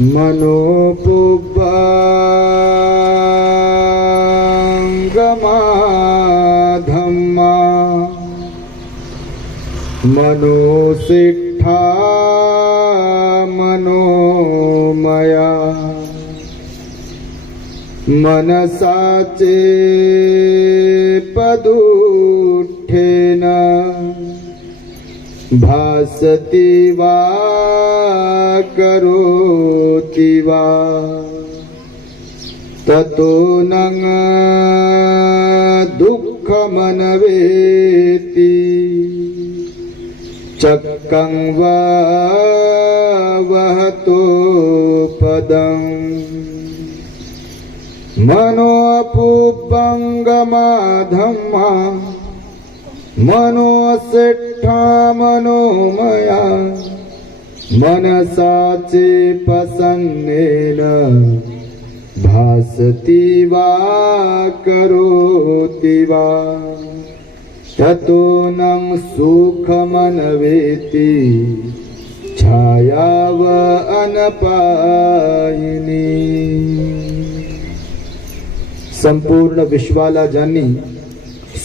मनोपुब्बाङ्गमाधम्मा। मनोसिष्ठा मनोमया। मनसाचे पदुठेन भासति वा करोति वा। ततो नङ दुःखमनवेति। चक्कं वा वहतो पदम्। मनोऽपुपङ्गमाधम्मा मनोसेठा मनोमया मनसाचे पसन्नेन भासति वा करोति वा। ततो नं सुखमनवेति छायाव अनपायिनी। संपूर्ण विश्वाला ज्यांनी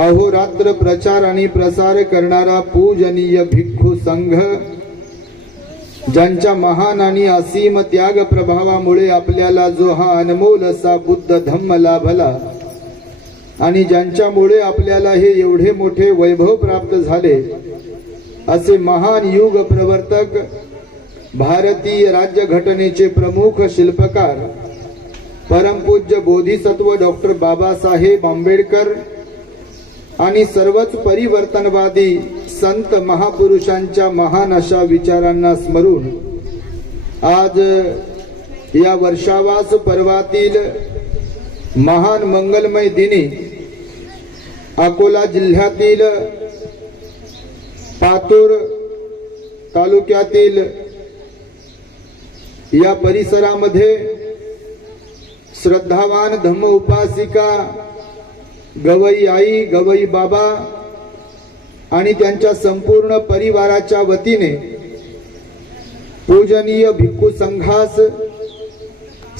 अहोरात्र प्रचार आणि प्रसार करणारा पूजनीय भिक्खू संघ ज्यांच्या महान आणि असीम त्याग प्रभावामुळे आपल्याला जो हा अनमोल असा बुद्ध धम्म लाभला आणि ज्यांच्यामुळे आपल्याला हे एवढे मोठे वैभव प्राप्त झाले असे महान युग प्रवर्तक भारतीय राज्यघटनेचे प्रमुख शिल्पकार परमपूज्य बोधिसत्व डॉक्टर बाबासाहेब आंबेडकर आणि सर्वच परिवर्तनवादी संत महापुरुषांच्या महान अशा विचारांना स्मरून आज या वर्षावास पर्वातील महान मंगलमय दिनी अकोला जिल्ह्यातील पातूर तालुक्यातील या परिसरामध्ये श्रद्धावान धम्म उपासिका गवई आई गवई बाबा आणि त्यांच्या संपूर्ण परिवाराच्या वतीने पूजनीय भिक्खू संघास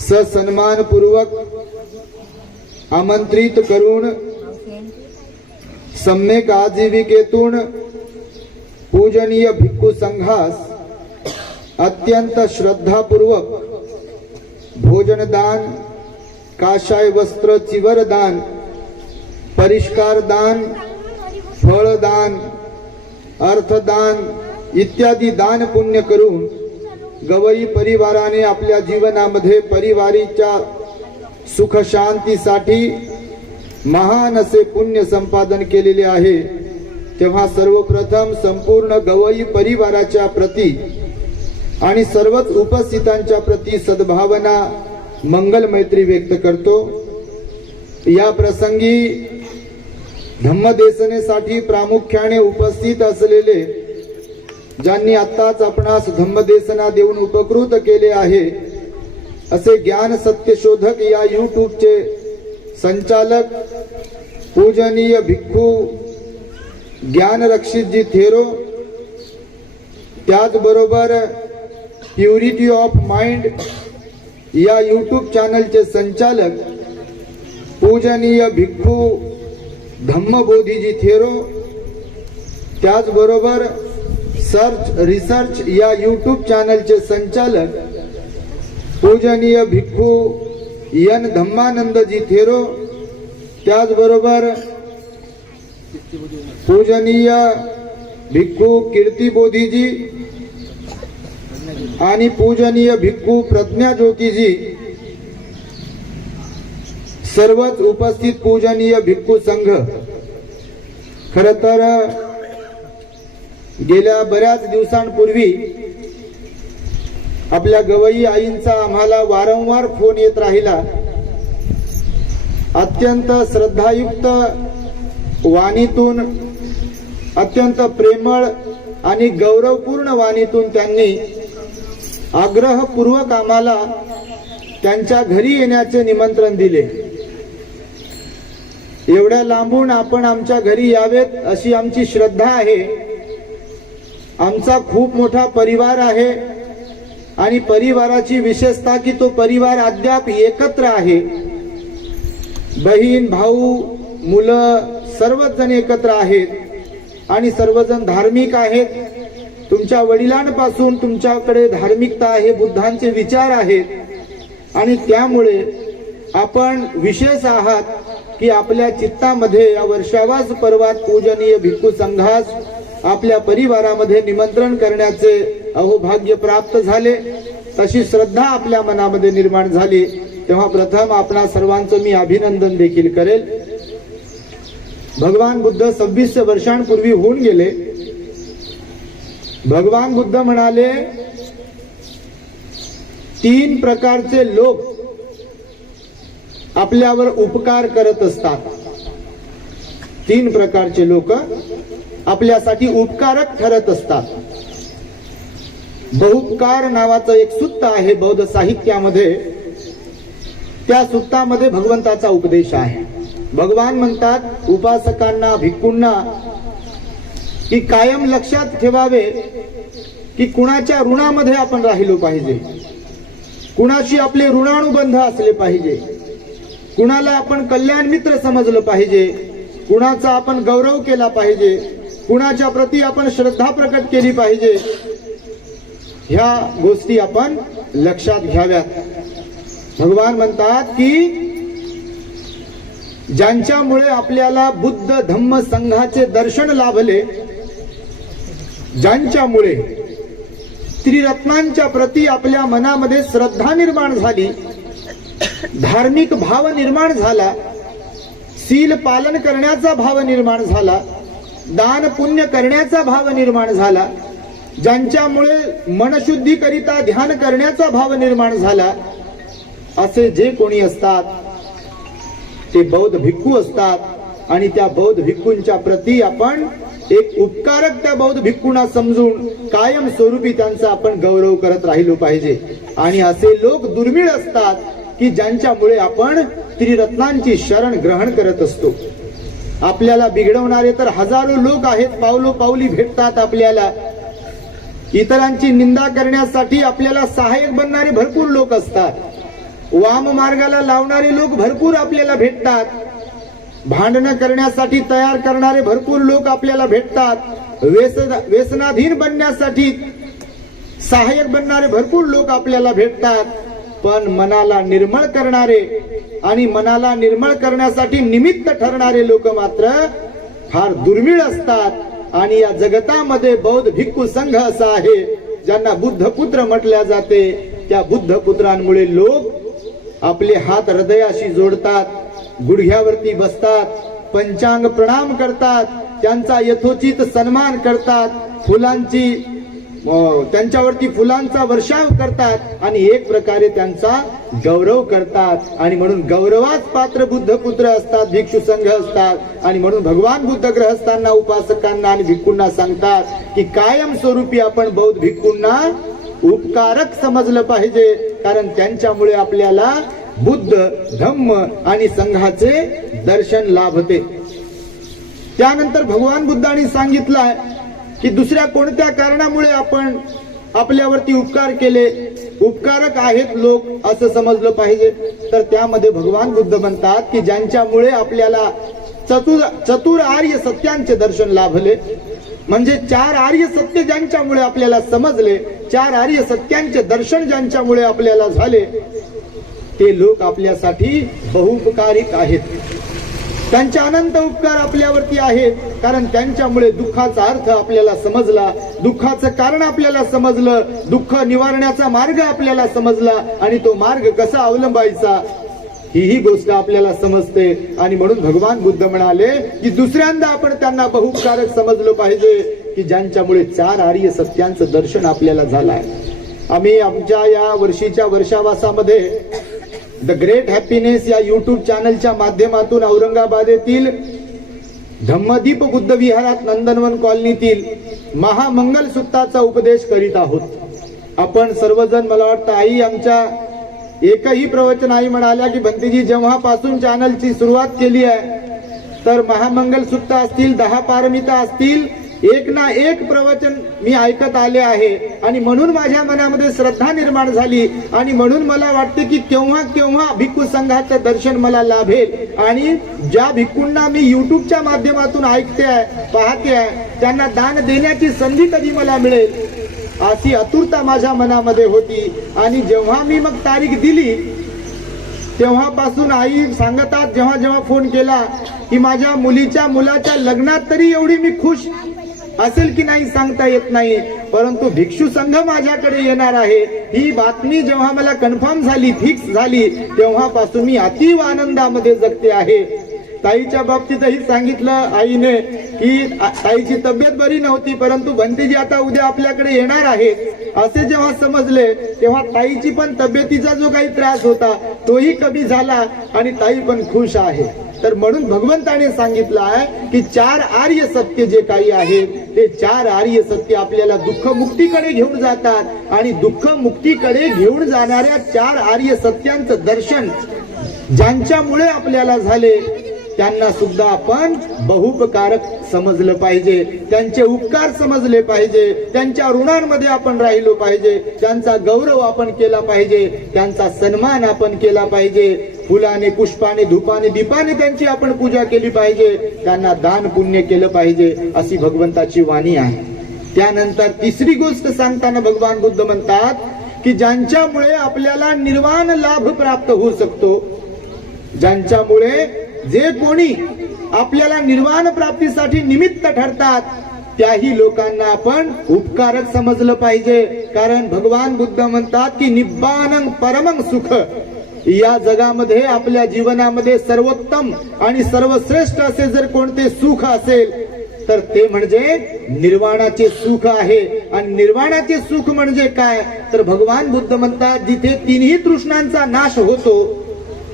ससन्मानपूर्वक आमंत्रित करून सम्यक आजीविकेतून पूजनीय भिक्खू संघास अत्यंत श्रद्धापूर्वक भोजनदान काशाय वस्त्र चिवरदान परिष्कार दान फळदान अर्थदान इत्यादी दान पुण्य करून गवई परिवाराने आपल्या जीवनामध्ये परिवारीच्या सुख शांतीसाठी महान असे पुण्य संपादन केलेले आहे. तेव्हा सर्वप्रथम संपूर्ण गवई परिवाराच्या प्रती आणि सर्वच उपस्थितांच्या प्रती सद्भावना मंगल मैत्री व्यक्त करतो. या प्रसंगी धम्मदेसनेसाठी प्रामुख्याने उपस्थित असलेले ज्यांनी आत्ताच आपणास धम्मदेसना देऊन उपकृत केले आहे असे ज्ञान सत्यशोधक या युट्यूबचे संचालक पूजनीय भिक्खू ज्ञान रक्षितजी थेरो त्याचबरोबर प्युरिटी ऑफ माइंड या यूट्यूब चॅनलचे संचालक पूजनीय भिक्खू धम्मबोधीजी थेरो त्याचबरोबर सर्च रिसर्च या यूट्यूब चॅनलचे संचालक पूजनीय भिक्खू यन धम्मानंदजी थेरो त्याचबरोबर पूजनीय भिक्खू कीर्तीबोधीजी आणि पूजनीय भिक्खू प्रज्ञा ज्योतीजी सर्वच उपस्थित पूजनीय भिक्खू संघ. खर तर गेल्या बऱ्याच दिवसांपूर्वी आपल्या गवई आईंचा आम्हाला वारंवार फोन येत राहिला. अत्यंत श्रद्धायुक्त वाणीतून अत्यंत प्रेमळ आणि गौरवपूर्ण वाणीतून त्यांनी आग्रहपूर्वक आम्हाला त्यांच्या घरी येण्याचे निमंत्रण दिले. एवढ्या लांबून आपण आमच्या घरी यावेत अशी आमची श्रद्धा आहे. आमचा खूप मोठा परिवार आहे आणि परिवाराची विशेषता की तो परिवार अद्याप एकत्र आहे. बहीण भाऊ मुलं सर्वच जण एकत्र आहेत आणि सर्वजण धार्मिक आहेत. तुमच्या वडिलांपासून तुमच्याकडे धार्मिकता आहे बुद्धांचे विचार आहेत आणि त्यामुळे आपण विशेष आहात. की आपल्या चित्तामध्ये या वर्षावास पर्वात पूजनीय भिक्खू संघास आपल्या परिवारामध्ये निमंत्रण करण्याचे अहोभाग्य प्राप्त झाले. तशी श्रद्धा आपल्या मनामध्ये निर्माण झाली. तेव्हा प्रथम आपणा सर्वांचं मी अभिनंदन देखील करेल. भगवान बुद्ध सव्वीसशे वर्षांपूर्वी होऊन गेले. भगवान बुद्ध म्हणाले तीन प्रकारचे लोक आपल्यावर उपकार करत असतात. तीन प्रकारचे लोक आपल्यासाठी उपकारक ठरत असतात. बहुपकार नावाचं एक सुत्त आहे बौद्ध साहित्यामध्ये. त्या सुत्तामध्ये भगवंताचा उपदेश आहे. भगवान म्हणतात उपासकांना भिक्कूंना की कायम लक्षात ठेवावे की कुणाच्या ऋणामध्ये आपण राहिलो पाहिजे. कुणाशी आपले ऋणानुबंध असले पाहिजे. कुणाला आपण कल्याण मित्र समजलं पाहिजे कुणाचा आपण गौरव केला पाहिजे कुणाच्या प्रती आपण श्रद्धा प्रकट केली पाहिजे ह्या गोष्टी आपण लक्षात घ्याव्यात. भगवान म्हणतात की ज्यांच्यामुळे आपल्याला बुद्ध धम्म संघाचे दर्शन लाभले ज्यांच्यामुळे त्रिरत्नांच्या प्रती आपल्या मनामध्ये श्रद्धा निर्माण झाली धार्मिक भाव निर्माण झाला सील पालन करण्याचा भाव निर्माण झाला दान पुण्य करण्याचा भाव निर्माण झाला ज्यांच्यामुळे मनशुद्धीकरिता ध्यान करण्याचा भाव निर्माण झाला असे जे कोणी असतात ते बौद्ध भिक्खू असतात आणि त्या बौद्ध भिक्खूंच्या प्रती आपण एक उपकारक त्या बौद्ध भिक्खूंना समजून कायम स्वरूपी त्यांचा आपण गौरव करत राहिलो पाहिजे. आणि असे लोक दुर्मिळ असतात की ज्यांच्यामुळे आपण त्रिरत्नांची शरण ग्रहण करत असतो. आपल्याला बिघडवणारे तर हजारो लोक आहेत पावलो पावली भेटतात आपल्याला. इतरांची निंदा करण्यासाठी आपल्याला सहाय्यक बनणारे भरपूर लोक असतात. वाम मार्गाला लावणारे लोक भरपूर आपल्याला भेटतात. भांडणं करण्यासाठी तयार करणारे भरपूर लोक आपल्याला भेटतात. व्यसन व्यसनाधीन बनण्यासाठी सहाय्यक बनणारे भरपूर लोक आपल्याला भेटतात. पण मनाला निर्मळ करणारे आणि मनाला निर्मळ करण्यासाठी निमित्त ठरणारे लोक मात्र फार दुर्मिळ असतात. आणि या जगतामध्ये बौद्ध भिक्खू संघ असा आहे ज्यांना बुद्ध पुत्र म्हटल्या जाते. त्या बुद्ध पुत्रांमुळे लोक आपले हात हृदयाशी जोडतात गुडघ्यावरती बसतात पंचांग प्रणाम करतात त्यांचा यथोचित सन्मान करतात फुलांची त्यांच्यावरती फुलांचा वर्षाव करतात आणि एक प्रकारे त्यांचा गौरव करतात. आणि म्हणून गौरवाच पात्र बुद्ध पुत्र असतात भिक्षू संघ असतात. आणि म्हणून भगवान बुद्ध ग्रहस्थांना उपासकांना आणि भिक्खूंना सांगतात की कायम स्वरूपी आपण बौद्ध भिक्खूंना उपकारक समजलं पाहिजे. कारण त्यांच्यामुळे आपल्याला बुद्ध धम्म आणि संघाचे दर्शन लाभते. त्यानंतर भगवान बुद्धांनी सांगितलंय की दुसऱ्या कोणत्या कारणामुळे आपण आपल्यावरती उपकार केले? उपकारक आहेत लोक असं समजलं पाहिजे. तर त्यामध्ये भगवान बुद्ध म्हणतात की ज्यांच्यामुळे आपल्याला चतुर चतुर आर्य सत्यांचे दर्शन लाभले म्हणजे चार आर्य सत्य ज्यांच्यामुळे आपल्याला समजले चार आर्य सत्यांचे दर्शन ज्यांच्यामुळे आपल्याला झाले ते लोक आपल्यासाठी बहुपकारिक आहेत. त्यांचे अनंत उपकार आपल्यावरती आहेत. कारण त्यांच्यामुळे दुःखाचा अर्थ आपल्याला समजला. दुःखाचं कारण आपल्याला समजलं. दुःख निवारण्याचा मार्ग आपल्याला समजला. आणि तो मार्ग कसा अवलंबायचा ही ही गोष्ट आपल्याला समजते. आणि म्हणून भगवान बुद्ध म्हणाले की दुसऱ्यांदा आपण त्यांना बहुपकारक समजलं पाहिजे की ज्यांच्यामुळे चार आर्य सत्यांचं दर्शन आपल्याला झालंय. आम्ही आमच्या या वर्षीच्या वर्षावासामध्ये द ग्रेट हॅपीनेस या युट्यूब चॅनलच्या माध्यमातून औरंगाबाद येथील धम्मदीप बुद्ध विहारात नंदनवन कॉलनीतील महामंगलसूत्ताचा उपदेश करीत आहोत. आपण सर्वजण मला वाटतं आई आमच्या एकही प्रवचन आई म्हणाल्या की भंतीजी जेव्हापासून चॅनलची सुरुवात केली आहे तर महामंगल असतील दहा पारमिता असतील एक ना एक प्रवचन मी ऐकत आले आहे. आणि म्हणून माझ्या मनामध्ये श्रद्धा निर्माण झाली. आणि म्हणून मला वाटते की केव्हा केव्हा भिक्खू संघाचं दर्शन मला लाभेल. आणि ज्या भिक्खूंना मी युट्यूबच्या माध्यमातून ऐकते आहे पाहते आहे त्यांना दान देण्याची संधी कधी मला मिळेल? अशी आतुरता माझ्या मनामध्ये होती. आणि जेव्हा मी मग तारीख दिली तेव्हापासून आई सांगतात जेव्हा जेव्हा फोन केला की माझ्या मुलीच्या मुलाच्या लग्नात तरी एवढी मी खुश असेल की नाही सांगता येत नाही. परंतु भिक्षू संघ माझ्याकडे येणार आहे. ही बातमी जेव्हा मला कन्फर्म झाली फिक्स झाली तेव्हापासून मी अतीव आनंदामध्ये जगते आहे. ताईच्या बाबतीतही सांगितलं आईने की ताईची तब्येत बरी नव्हती परंतु भंतीजी आता उद्या आपल्याकडे येणार आहे असे जेव्हा समजले तेव्हा ताईची पण तब्येतीचा जो काही त्रास होता तोही कमी झाला आणि ताई पण खुश आहे. तर म्हणून भगवंताने सांगितलं आहे की चार आर्य सत्य जे काही आहे ते चार आर्य सत्य आपल्याला दुःख मुक्तीकडे घेऊन जातात आणि दुःख मुक्तीकडे घेऊन जाणाऱ्या चार आर्य सत्यांचं दर्शन ज्यांच्यामुळे आपल्याला झाले त्यांना सुद्धा आपण बहुपकारक समजलं पाहिजे. त्यांचे उपकार समजले पाहिजे. त्यांच्या ऋणांमध्ये आपण राहिलो पाहिजे. त्यांचा गौरव आपण केला पाहिजे. त्यांचा सन्मान आपण केला पाहिजे. फुलाने पुष्पाने धुपाने दीपाने त्यांची आपण पूजा केली पाहिजे. त्यांना दान पुण्य केलं पाहिजे अशी भगवंताची वाणी आहे. त्यानंतर तिसरी गोष्ट सांगताना भगवान बुद्ध म्हणतात की ज्यांच्यामुळे आपल्याला निर्वाण लाभ प्राप्त होऊ शकतो ज्यांच्यामुळे जे कोणी आपल्याला निर्वाण प्राप्तीसाठी निमित्त ठरतात त्याही लोकांना आपण उपकारक समजलं पाहिजे. कारण भगवान बुद्ध म्हणतात की निब्बानंग परमंग सुख. या जगामध्ये आपल्या जीवनामध्ये सर्वोत्तम आणि सर्वश्रेष्ठ असे जर कोणते सुख असेल तर ते म्हणजे निर्वाणाचे सुख आहे. आणि निर्वाणाचे सुख म्हणजे काय? तर भगवान बुद्ध म्हणतात जिथे तिन्ही तृष्णांचा नाश होतो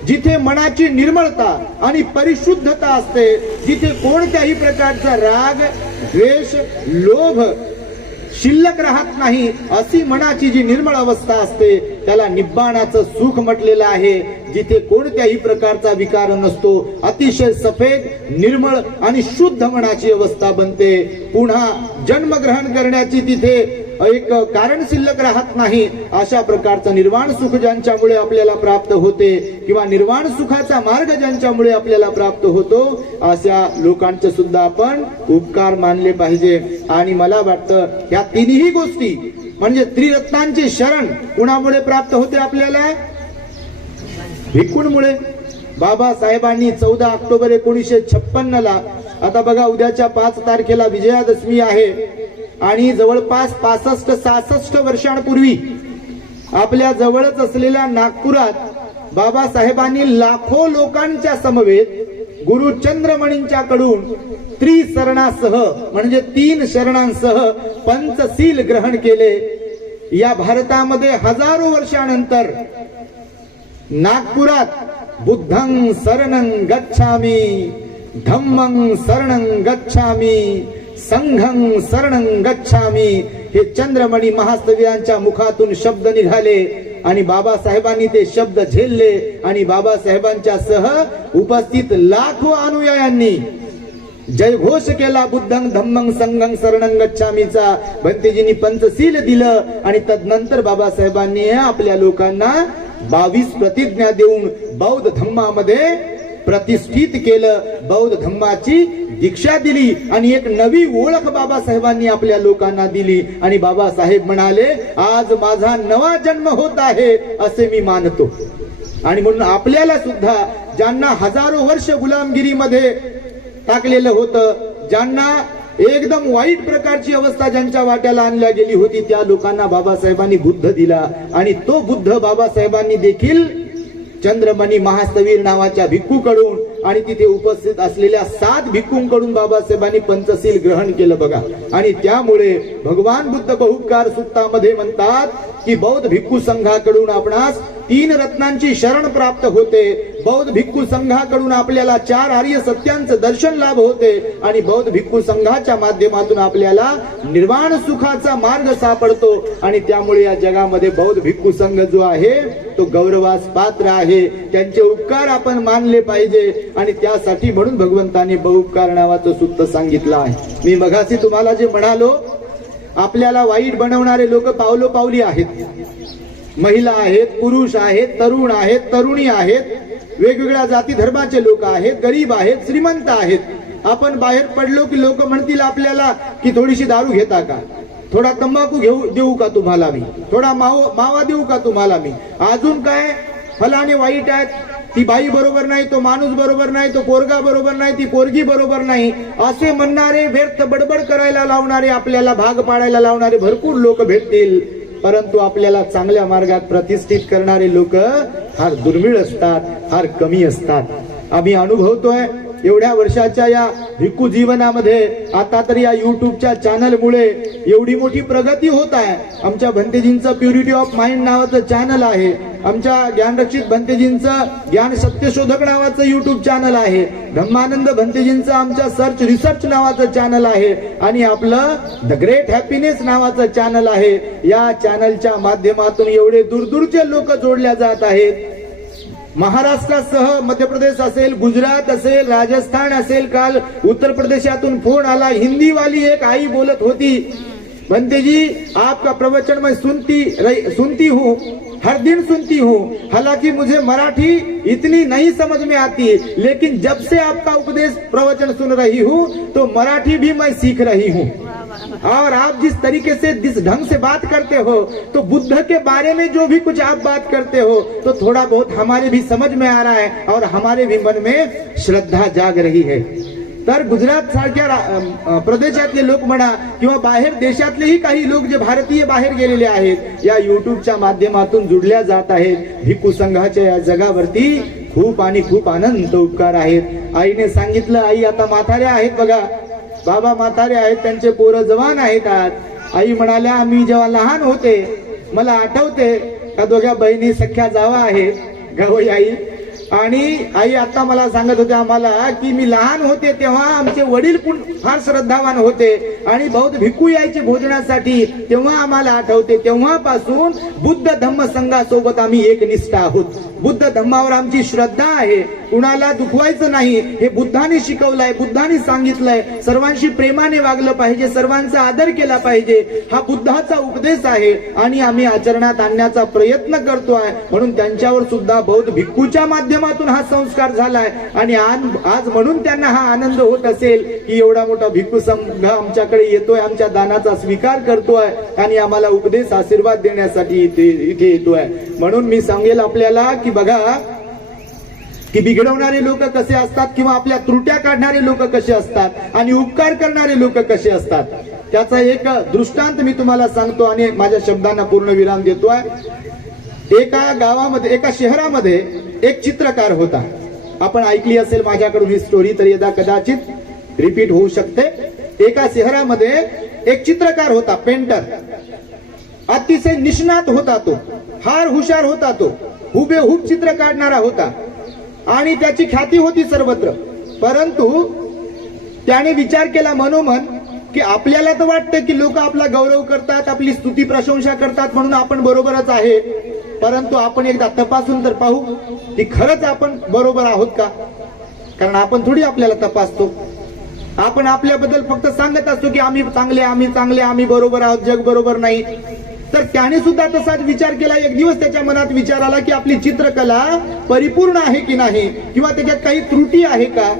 जिथे मनाची निर्मळता आणि परिशुद्धता असते जिथे कोणत्याही प्रकारचा राग द्वेष लोभ शिल्लक राहत नाही अशी मनाची जी निर्मळ अवस्था असते त्याला निब्बाणाचं सुख म्हटलेलं आहे. जिथे कोणत्याही प्रकारचा विकार नसतो अतिशय सफेद निर्मळ आणि शुद्ध मनाची अवस्था बनते. पुन्हा जन्मग्रहण करण्याची तिथे एक कारण शिल्लक राहत नाही. अशा प्रकारचं निर्वाण सुख ज्यांच्यामुळे आपल्याला प्राप्त होते किंवा निर्वाण सुखाचा मार्ग ज्यांच्यामुळे आपल्याला प्राप्त होतो अशा लोकांचे सुद्धा आपण उपकार मानले पाहिजे. आणि मला वाटतं या तिन्ही गोष्टी म्हणजे त्रिरत्नांचे शरण कुणामुळे प्राप्त होते आपल्याला? भिक्खूंमुळे बाबासाहेबांनी चौदा ऑक्टोबर एकोणीसशे छप्पन्नला आता बघा उद्याच्या पाच तारखेला विजयादशमी आहे आणि जवळपास पासष्ट सहासष्ट वर्षांपूर्वी आपल्या जवळच असलेल्या नागपुरात बाबासाहेबांनी लाखो लोकांच्या समवेत गुरु चंद्रमणींच्या कडून त्रिसरणासह म्हणजे तीन शरणांसह पंचशील ग्रहण केले. या भारतामध्ये हजारो वर्षानंतर नागपुरात बुद्धं शरणं गच्छामी धम्मं शरणं गच्छामी संघं शरणं गच्छामी हे चंद्रमणी महास्तवीयांच्या मुखातून शब्द निघाले आणि बाबासाहेबांनी ते शब्द झेलले आणि बाबासाहेबांच्या सह उपस्थित लाखो अनुयायांनी जयघोष केला बुद्धं धम्मं संघं शरणं गच्छामीचा. भंतेजींनी पंचशील दिलं आणि तदनंतर बाबासाहेबांनी आपल्या लोकांना बावीस प्रतिज्ञा देऊन बौद्ध धम्मामध्ये प्रतिष्ठित केलं. बौद्ध धम्माची दीक्षा दिली आणि एक नवी ओळख बाबासाहेबांनी आपल्या लोकांना दिली. आणि बाबासाहेब म्हणाले आज माझा नवा जन्म होत आहे असे मी मानतो. आणि म्हणून आपल्याला सुद्धा ज्यांना हजारो वर्ष गुलामगिरीमध्ये टाकलेलं होतं ज्यांना एकदम वाईट प्रकारची अवस्था ज्यांच्या वाट्याला आणल्या गेली होती त्या लोकांना बाबासाहेबांनी बुद्ध दिला. आणि तो बुद्ध बाबासाहेबांनी देखील चंद्रमणी महास्तवीर नावाच्या भिक्खूकडून आणि तिथे उपस्थित असलेल्या सात भिक्खूंकडून बाबासाहेबांनी पंचशील ग्रहण केलं बघा. आणि त्यामुळे भगवान बुद्ध बहुकार सुत्तामध्ये म्हणतात की बौद्ध भिक्खू संघाकडून आपणास तीन रत्नांची शरण प्राप्त होते. बौद्ध भिक्खू संघाकडून आपल्याला चार आर्य सत्यांचं दर्शन लाभ होते आणि बौद्ध भिक्खू संघाच्या माध्यमातून आपल्याला निर्वाण सुखाचा मार्ग सापडतो आणि त्यामुळे या जगामध्ये बौद्ध भिक्खू संघ जो आहे तो गौरवास पात्र आहे. त्यांचे उपकार आपण मानले पाहिजे आणि त्यासाठी म्हणून भगवंताने बहुपकार नावाचं सूत्र सांगितलं आहे. मी मघाशी तुम्हाला जे म्हणालो आपल्याला वाईट बनवणारे लोक पावलो पावली आहेत. महिला आहेत पुरुष आहेत तरुण आहेत तरुणी आहेत वेगवेगळ्या जाती धर्माचे लोक आहेत गरीब आहेत श्रीमंत आहेत. आपण बाहेर पडलो की लोक म्हणतील आपल्याला की थोडीशी दारू घेता का? थोडा तंबाखू घेऊ देऊ का तुम्हाला मी? थोडा माव मावा देऊ का तुम्हाला मी? अजून काय? फलाने वाईट आहेत ती बाई बरोबर नाही तो माणूस बरोबर नाही तो पोरगा बरोबर नाही ती पोरगी बरोबर नाही असे म्हणणारे व्यर्थ बडबड करायला लावणारे आपल्याला भाग पाडायला लावणारे भरपूर लोक भेटतील. परंतु आपल्याला चांगल्या मार्गात प्रतिष्ठित करणारे लोक फार दुर्मिळ असतात फार कमी असतात. आम्ही अनुभवतोय एवढ्या वर्षाच्या या भिक्खू जीवनामध्ये आता तर या युट्यूबच्या चॅनलमुळे एवढी मोठी प्रगती होत आहे. आमच्या भंतेजींचं प्युरिटी ऑफ माइंड नावाचं चॅनल आहे. आमच्या ज्ञानरक्षित भंतेजींचं ज्ञान सत्यशोधक नावाचं युट्यूब चॅनल आहे. धम्मानंद भंतेजींचं आमच्या सर्च रिसर्च नावाचं चॅनल आहे. आणि आपलं द ग्रेट हॅपीनेस नावाचं चॅनल आहे. या चॅनलच्या माध्यमातून एवढे दूरदूरचे लोक जोडल्या जात आहेत. महाराष्ट्रासह मध्य प्रदेश असेल गुजरात असेल राजस्थान असेल काल उत्तर प्रदेशातून फोन आला. हिंदीवाली एक आई बोलत होती. बनते जी आपका प्रवचन मैं सुनती रही- सुनती हूँ. हर दिन सुनती हूँ. हालांकि मुझे मराठी इतनी नहीं समझ में आती लेकिन जब से आपका उपदेश प्रवचन सुन रही हूँ तो मराठी भी मैं सीख रही हूँ। और आप जिस तरीके से जिस ढंग से बात करते हो तो बुद्ध के बारे में जो भी कुछ आप बात करते हो तो थोड़ा बहुत हमारे भी समझ में आ रहा है और हमारे भी मन में श्रद्धा जाग रही है। तर गुजरात सारख्या प्रदेशातले लोक म्हणा किंवा बाहेर देशातलेही काही लोक जे भारतीय बाहेर गेलेले आहेत या युट्यूबच्या माध्यमातून जुडल्या जात आहेत. भिकू संघाच्या या जगावरती खूप आणि खूप आनंद उपकार आहेत. आईने सांगितलं आई आता म्हाताऱ्या आहेत बघा बाबा म्हातारे आहेत त्यांचे पोरं जवान आहेत आज. आई म्हणाल्या मी जेव्हा लहान होते मला आठवते त्या दोघ्या बहिणी सख्या जावा आहेत गवई आई आणि आई आता मला सांगत होते आम्हाला की मी लहान होते तेव्हा आमचे वडील पण फार श्रद्धावान होते. आणि बौद्ध भिकू यायचे भोजनासाठी तेव्हा आम्हाला आठवते तेव्हापासून बुद्ध धम्म संघासोबत आम्ही एकनिष्ठ आहोत. बुद्ध धम्मावर आमची श्रद्धा आहे. कुणाला दुखवायचं नाही. हे बुद्धाने शिकवलंय बुद्धाने सांगितलंय. सर्वांशी प्रेमाने वागलं पाहिजे सर्वांचा आदर केला पाहिजे. हा बुद्धाचा उपदेश आहे आणि आम्ही आचरणात आणण्याचा प्रयत्न करतो आहे. म्हणून त्यांच्यावर सुद्धा बौद्ध भिक्खूच्या माध्यमातून हा संस्कार झालाय. आणि आज म्हणून त्यांना हा आनंद होत असेल की एवढा मोठा भिक्खू संघ आमच्याकडे येतोय आमच्या दानाचा स्वीकार करतोय आणि आम्हाला उपदेश आशीर्वाद देण्यासाठी इथे इथे येतोय. म्हणून मी सांगेल आपल्याला की बघा की बिघडवणारे लोक कसे असतात किंवा आपल्या त्रुट्या काढणारे लोक कसे असतात आणि उपकार करणारे लोक कसे असतात त्याचा एक दृष्टांत मी तुम्हाला सांगतो आणि माझ्या शब्दांना पूर्ण विराम देतोय. एका गावामध्ये एका शहरामध्ये एक चित्रकार होता. आपण ऐकली असेल माझ्याकडून ही स्टोरी तर यदा कदाचित रिपीट होऊ शकते. एका शहरामध्ये एक चित्रकार होता पेंटर अतिशय निष्णात होता तो फार हुशार होता तो. हुबेहूब चित्र काढणारा होता. आणि त्याची ख्याती होती सर्वत्र. परंतु त्याने विचार केला मनोमन की आपल्याला तर वाटतं की लोक आपला गौरव करतात आपली स्तुती प्रशंसा करतात म्हणून आपण बरोबरच आहे. परंतु आपण एकदा तपासून तर पाहू की खरंच आपण बरोबर आहोत का? कारण आपण थोडी आपल्याला तपासतो. आपण आपल्याबद्दल फक्त सांगत असतो की आम्ही चांगले आम्ही चांगले आम्ही बरोबर आहोत जग बरोबर नाही. तर त्याने सुद्धा तसाच विचार केला. एक दिवस त्याच्या मनात विचार आला की आपली चित्रकला परिपूर्ण आहे की नाही? किंवा त्याच्यात काही त्रुटी आहे का?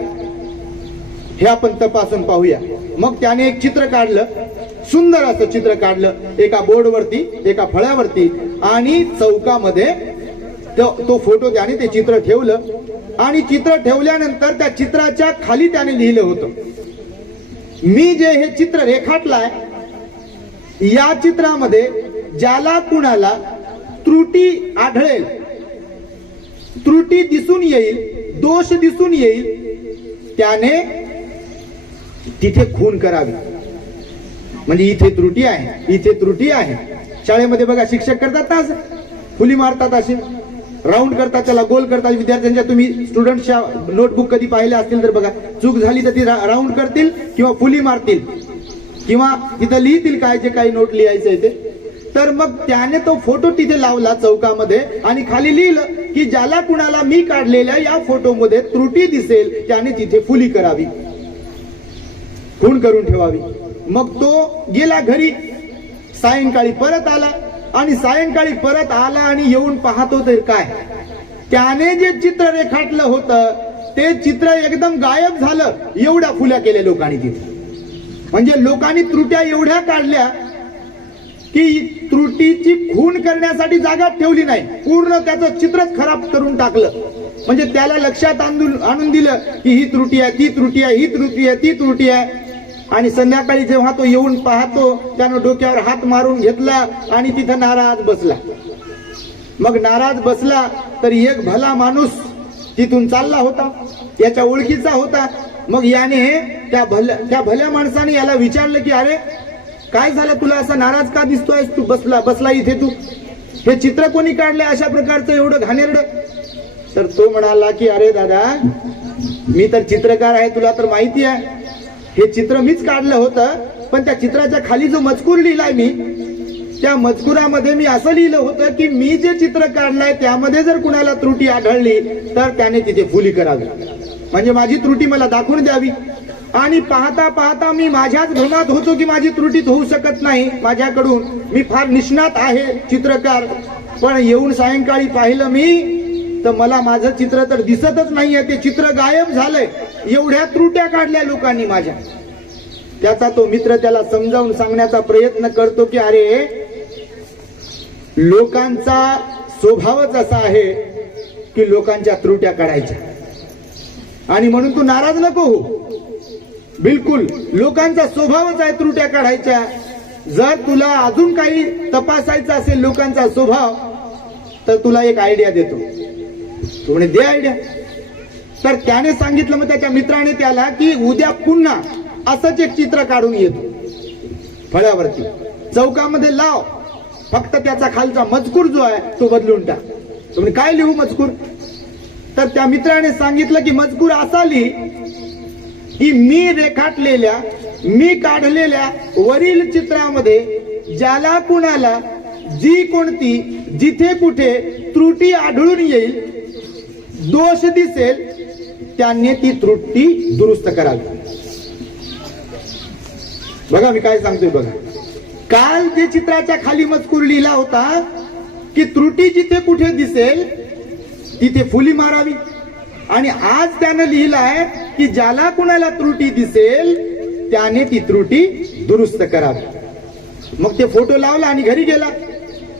हे आपण तपासून पाहूया. मग त्याने एक चित्र काढलं. सुंदर असं चित्र काढलं. एका बोर्डवरती एका फळ्यावरती आणि चौकामध्ये तो तो फोटो त्याने ते चित्र ठेवलं. आणि चित्र ठेवल्यानंतर त्या चित्राच्या खाली त्याने लिहिलं होतं. मी जे हे चित्र रेखाटलाय या चित्रामध्ये ज्याला कुणाला त्रुटी आढळेल त्रुटी दिसून येईल दोष दिसून येईल त्याने तिथे खून करावी. म्हणजे इथे त्रुटी आहे इथे त्रुटी आहे. शाळेमध्ये बघा शिक्षक करतात ना असं फुली मारतात असे राऊंड करतात त्याला गोल करतात. विद्यार्थ्यांच्या तुम्ही स्टुडंटच्या नोटबुक कधी पाहिल्या असतील तर बघा चूक झाली तर ती राऊंड करतील किंवा फुली मारतील. किंवा तिथं लिहितील काय जे काही नोट लिहायचं आहे ते. तर मग त्याने तो फोटो तिथे लावला चौकामध्ये आणि खाली लिहिलं की ज्याला कुणाला मी काढलेल्या या फोटोमध्ये त्रुटी दिसेल त्याने तिथे फुली करावी. खून करून ठेवावी. मग तो गेला घरी. सायंकाळी परत आला आणि सायंकाळी परत आला आणि येऊन पाहतो तर काय? त्याने जे चित्र रेखाटलं होतं ते चित्र एकदम गायब झालं एवढ्या फुल्या केल्या लोकांनी तिथे. म्हणजे लोकांनी त्रुट्या एवढ्या काढल्या की त्रुटीची खून करण्यासाठी जागा ठेवली नाही. पूर्ण त्याचं चित्रच खराब करून टाकलं. म्हणजे त्याला लक्षात आणून आणून दिलं की ही त्रुटी आहे ती त्रुटी आहे ही त्रुटी आहे ती त्रुटी आहे. आणि संध्याकाळी जेव्हा तो येऊन पाहतो त्यानं डोक्यावर हात मारून घेतला आणि तिथं नाराज बसला. मग नाराज बसला तर एक भला माणूस तिथून चालला होता याच्या ओळखीचा होता. मग याने त्या भल्या त्या भल्या माणसाने याला विचारलं की अरे काय झालं तुला असा नाराज का दिसतोय तू? बसला बसला इथे तू. हे चित्र कोणी काढले अशा प्रकारचं एवढं घाणेरड? तर तो म्हणाला की अरे दादा मी तर चित्रकार आहे तुला तर माहिती आहे. हे चित्र मीच काढलं होतं पण त्या चित्राच्या खाली जो मजकूर लिहिलाय मी त्या मजकुरामध्ये मी असं लिहिलं होतं की मी जे चित्र काढलंय त्यामध्ये जर कुणाला त्रुटी आढळली तर त्याने तिथे फुली करावी. म्हणजे माझी त्रुटी मला दाखवून द्यावी. आणि पाहता पाहता मी माझ्याच भ्रमात होतो की माझी त्रुटीत होऊ शकत नाही. माझ्याकडून मी फार निष्णात आहे चित्रकार. पण येऊन सायंकाळी पाहिलं मी तर मला माझं चित्र तर दिसतच नाहीये. ते चित्र गायब झालंय. एवढ्या त्रुट्या काढल्या लोकांनी माझ्या. त्याचा तो मित्र त्याला समजावून सांगण्याचा प्रयत्न करतो की अरे लोकांचा स्वभावच असा आहे की लोकांच्या त्रुट्या काढायच्या. आणि म्हणून तू नाराज नको हो बिलकुल. लोकांचा स्वभावच आहे त्रुट्या काढायच्या. जर तुला अजून काही तपासायचं असेल लोकांचा स्वभाव तर तुला एक आयडिया देतो. तू म्हणे दे आयडिया तर त्याने सांगितलं मग त्याच्या मित्राने त्याला की उद्या पुन्हा असंच एक चित्र काढून येतो फळ्यावरती. चौकामध्ये लाव. फक्त त्याचा खालचा मजकूर जो आहे तो बदलून टाक. तुम्ही काय लिहू मजकूर? तर त्या मित्राने सांगितलं की मजकूर असा लिही की मी रेखाटलेल्या मी काढलेल्या वरील चित्रामध्ये ज्याला कुणाला जी कोणती जिथे कुठे त्रुटी आढळून येईल दोष दिसेल त्यांनी ती त्रुटी दुरुस्त करावी. बघा मी काय सांगतोय बघा. काल जे चित्राच्या खाली मजकूर लिहिला होता की त्रुटी जिथे कुठे दिसेल तिथे फुली मारावी. आणि आज त्यानं लिहिलाय की ज्याला कुणाला त्रुटी दिसेल त्याने ती त्रुटी दुरुस्त करावी. मग ते फोटो लावला आणि घरी गेला.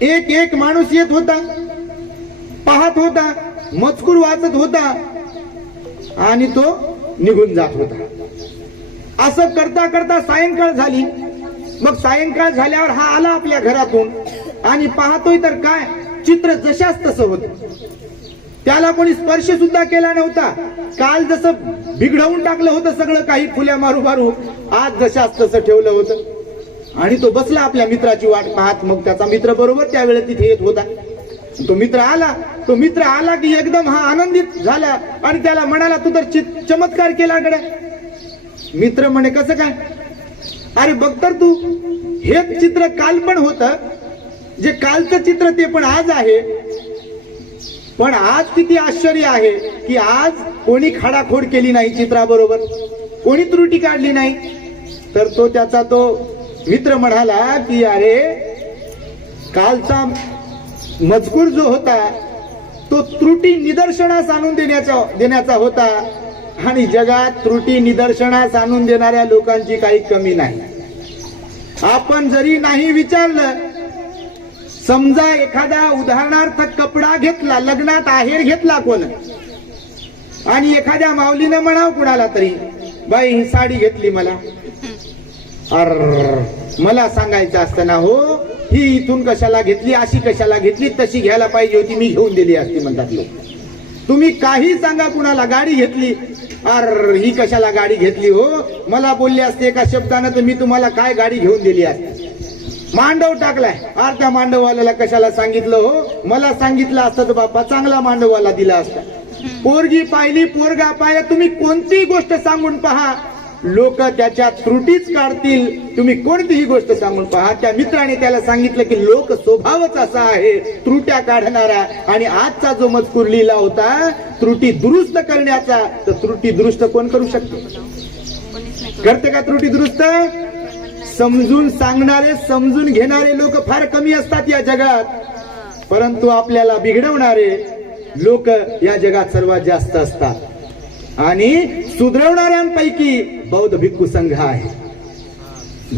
एक एक माणूस येत होता पाहत होता मजकूर वाचत होता आणि तो निघून जात होता. असं करता करता सायंकाळ झाली. मग सायंकाळ झाल्यावर हा आला आपल्या घरातून आणि पाहतोय तर काय चित्र जशाच तसं होत. त्याला कोणी स्पर्श सुद्धा केला नव्हता. काल जसं बिघडवून टाकलं होतं सगळं काही फुल्या मारू मारू आज जशाच तसं ठेवलं होतं. आणि तो बसला आपल्या मित्राची वाट पाहत मग त्याचा मित्र बरोबर त्यावेळेला तिथे येत होता. तो मित्र आला तो मित्र आला की एकदम हा आनंदित झाला आणि त्याला म्हणाला तू तर चित- चमत्कार केला गड्या. मित्र म्हणे कसं काय? अरे बघ तर तू हे चित्र काल पण होत जे कालचं चित्र ते पण आज आहे पण आज किती आश्चर्य आहे की आज कोणी खाडाखोड केली नाही चित्राबरोबर. कोणी त्रुटी काढली नाही. तर तो त्याचा तो मित्र म्हणाला की अरे कालचा मजकूर जो होता तो त्रुटी निदर्शनास आणून देण्याचा देण्याचा होता. आणि जगात त्रुटी निदर्शनास आणून देणाऱ्या लोकांची काही कमी नाही. आपण जरी नाही विचारलं समजा एखादा उदाहरणार्थ कपडा घेतला लग्नात आहेर घेतला कोण? आणि एखाद्या माऊलीनं म्हणाव कुणाला तरी बाई ही साडी घेतली मला. अर मला सांगायचं असतं ना हो ही इथून कशाला घेतली अशी कशाला घेतली तशी घ्यायला पाहिजे होती मी घेऊन दिली असती म्हणतात लोक. तुम्ही काही सांगा कुणाला गाडी घेतली. अर ही कशाला गाडी घेतली हो? मला बोलली असते एका शब्दानं तर मी तुम्हाला काय गाडी घेऊन दिली असते? मांडव टाकलाय. अर त्या मांडववाल्याला कशाला सांगितलं हो? मला सांगितलं असतं तर बाप्पा चांगला मांडववाला दिला असता. पोरगी पाहिली पोरगा पाहिला तुम्ही कोणतीही गोष्ट सांगून पहा. लोक त्याच्या त्रुटीच काढतील. तुम्ही कोणतीही गोष्ट सांगून पहा. त्या मित्राने त्याला सांगितलं की लोक स्वभावच असा आहे. त्रुट्या काढणारा आणि आजचा जो मजकूर लिहिला होता त्रुटी दुरुस्त करण्याचा तर त्रुटी दुरुस्त कोण करू शकतो? करते का त्रुटी दुरुस्त? समजून सांगणारे समजून घेणारे लोक फार कमी असतात या जगात. परंतु आपल्याला बिघडवणारे लोक या जगात सर्वात जास्त असतात. आणि सुधरवणाऱ्यांपैकी बौद्ध भिक्खू संघ आहे.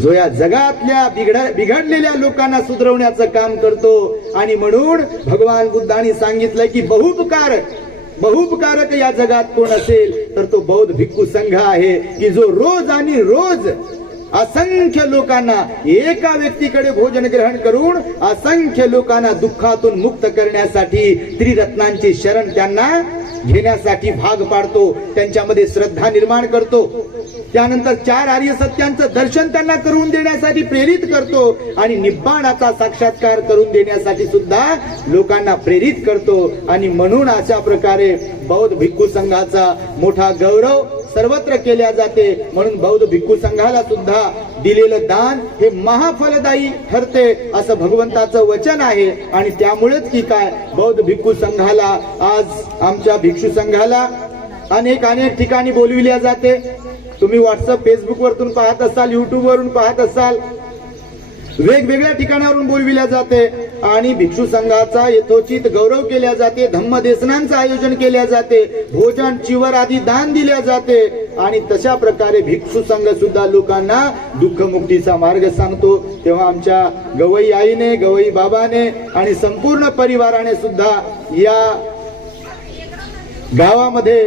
जो या जगातल्या बिघड बिघडलेल्या लोकांना सुधरवण्याचं काम करतो. आणि म्हणून भगवान बुद्धांनी सांगितलं की बहुपकार बहुपकारक या जगात कोण असेल तर तो बौद्ध भिक्खू संघ आहे की जो रोज आणि रोज असंख्य लोकांना एका व्यक्तीकडे भोजन ग्रहण करून असंख्य लोकांना दुःखातून मुक्त करण्यासाठी त्रिरत्नांची शरण त्यांना घेण्यासाठी भाग पाडतो. त्यांच्यामध्ये श्रद्धा निर्माण करतो. त्यानंतर चार आर्य सत्यांचं दर्शन त्यांना करून देण्यासाठी प्रेरित करतो आणि निब्बाणाचा साक्षात्कार करून देण्यासाठी सुद्धा लोकांना प्रेरित करतो. आणि म्हणून अशा प्रकारे बौद्ध भिक्खू संघाचा मोठा गौरव सर्वत्र केल्या जाते. म्हणून बौद्ध भिक्खू संघाला सुद्धा दिलेलं दान हे महाफलदायी ठरते असं भगवंताचं वचन आहे. आणि त्यामुळेच की काय? बौद्ध भिक्खू संघाला आज आमच्या भिक्षू संघाला अनेक अनेक ठिकाणी बोलविल्या जाते. तुम्ही व्हॉट्सअप फेसबुक वरतून पाहत असाल युट्यूब वरून पाहत असाल वेगवेगळ्या ठिकाणावरून बोलविल्या जाते. आणि भिक्षू संघाचा यथोचित गौरव केल्या जाते. धम्मदेसनांचं आयोजन केल्या जाते. भोजन चिवर आदी दान दिल्या जाते. आणि तशा प्रकारे भिक्षू संघ सुद्धा लोकांना दुःखमुक्तीचा मार्ग सांगतो. तेव्हा आमच्या गवई आईने गवई बाबाने आणि संपूर्ण परिवाराने सुद्धा या गावामध्ये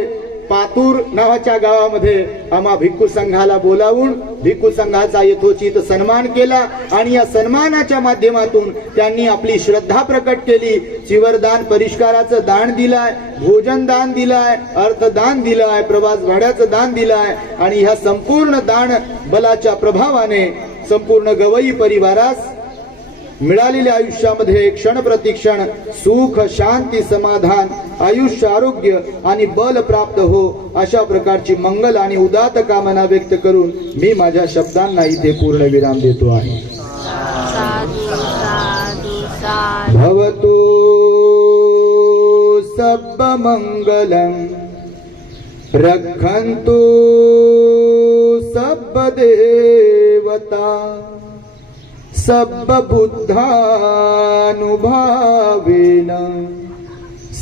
पातूर नावाच्या गावामध्ये आम्हा भिक्खू संघाला बोलावून भिक्खू संघाचा यथोचित सन्मान केला आणि या सन्मानाच्या माध्यमातून त्यांनी आपली श्रद्धा प्रकट केली. चिवरदान परिष्काराचं दान दिलाय भोजन दान दिलाय अर्थदान दिलाय प्रवास भाड्याचं दान दिलाय आणि ह्या संपूर्ण दान बलाच्या प्रभावाने संपूर्ण गवई परिवारास मिळालेल्या आयुष्यामध्ये क्षण प्रतिक्षण सुख शांती समाधान आयुष्य आरोग्य आणि बल प्राप्त हो अशा प्रकारची मंगल आणि उदात कामना व्यक्त करून मी माझ्या शब्दांना इथे पूर्ण विराम देतो आहे. भवतो सब मंगलम रक्षन्तु सब देवता सब्दबुद्धानुभावेन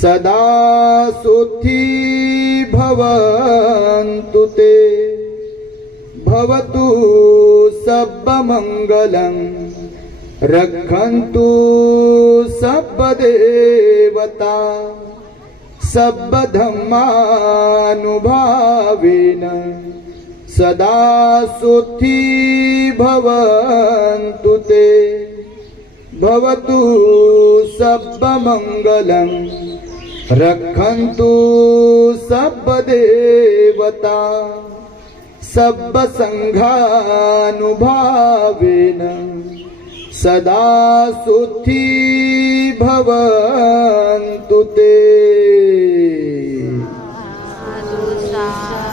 सदा सुखी भवन्तु ते। भवतु सब्दमङ्गलं रक्षन्तु सभदेवता सभधर्मानुभावेन सदा सुखी भवन्तु ते। भवतु सर्वमङ्गलम् रक्षन्तु सर्वदेवता सर्वसङ्घानुभावेन सदा सुखी भवन्तु ते।